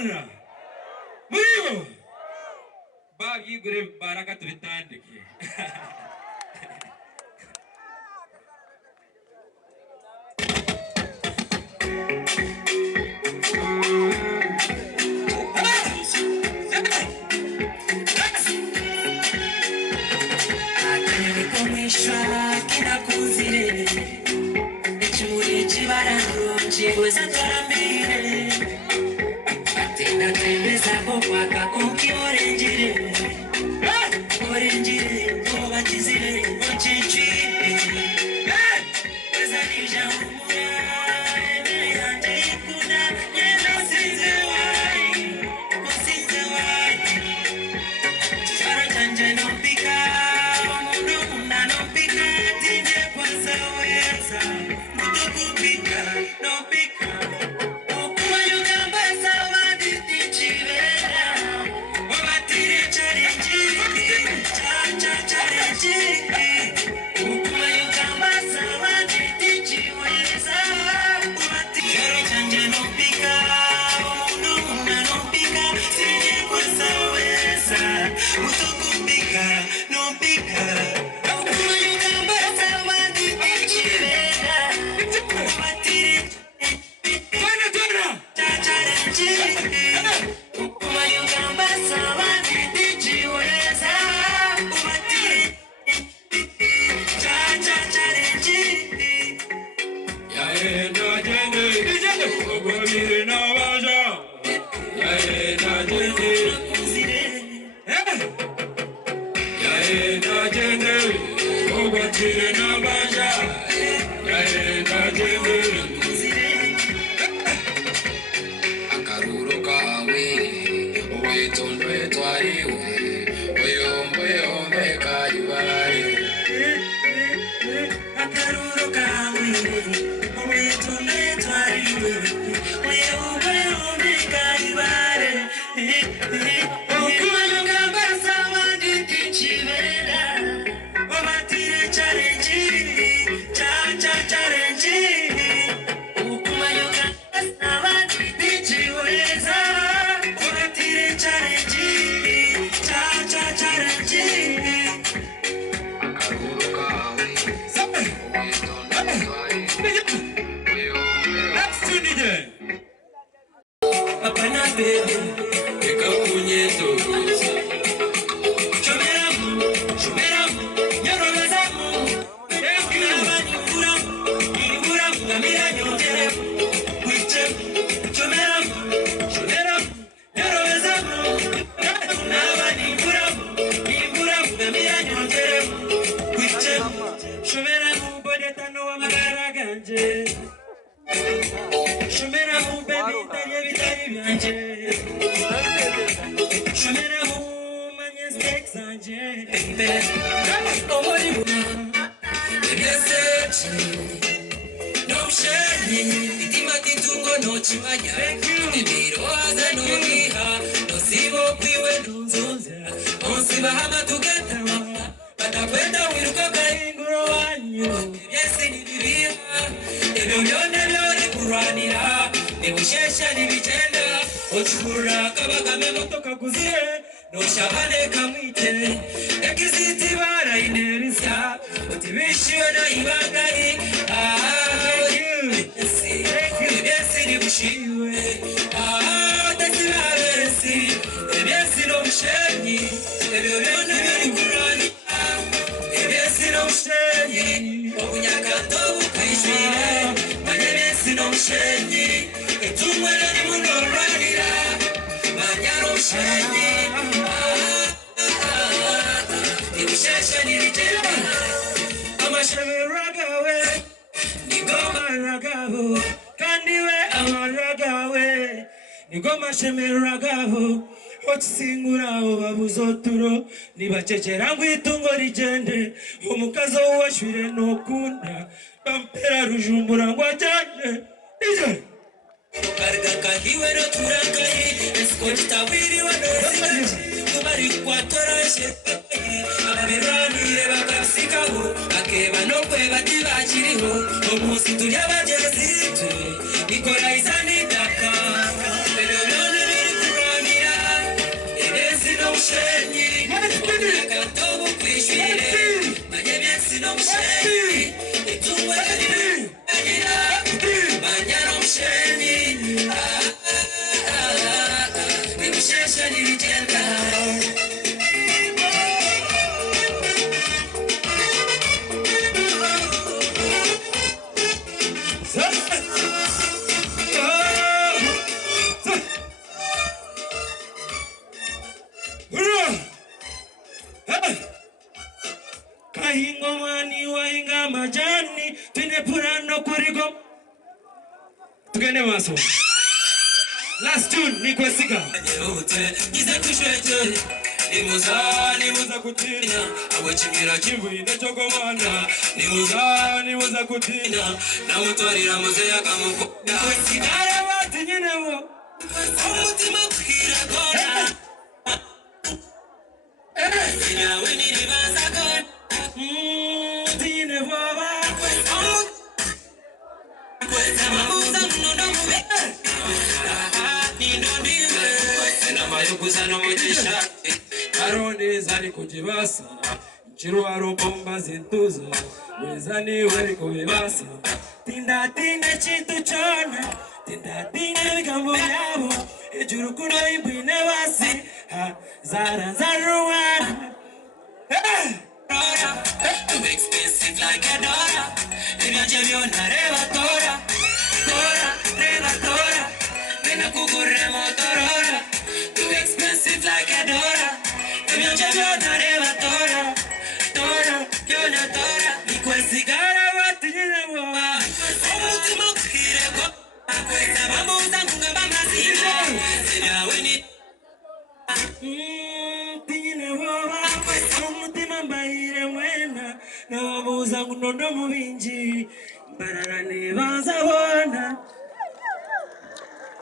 Bana Muribo Babyigure baraka tubitandike Nigoma shemeragaho Otsinguraho babuzoturo Nibachechera ngwitungo rigende Omukazo washwire nokunda Bampera rujumbura ngwajane Ije Karga kandiwe no turakaye Eskojita wiri wanosikachi Kumari kwa torashe Ababiranire bakasikaho Akeba no kwe batibachiriho Omusi tulyabajezi Nikora izani daka Pero no kurigo tugende maso last tune ni kwesiga gize kushwete nimuza kutina abachimira chimbuine chogomana nimuza kutina na mutwarira muze yakamukunda kwesigara batinyenewo umutima kukira gona yawe ni ribaza gona tinyenewo kweza mamuza nono mube Kusano mutisha Aroni zani kujibasa Nchiru arobomba zintuza Wezani wari kubibasa Tinda chintu chona Tinda vigambo yabo Ejuru kuno ibine basi Zara zaruwana Too expensive like a dollar Ivya jebyo na reva tora Reva tora Mena kukure Motorola Too expensive like a dollar. If you just want to never Tora, you're not Tora. Because cigara what you know. Ultimo kirego. Kweza bamuza ngaba masina. Sina weni. Tinewa. Ultimo mbaire mwena. Na bamuza ngunondo mubinji. Barara ne banza bona.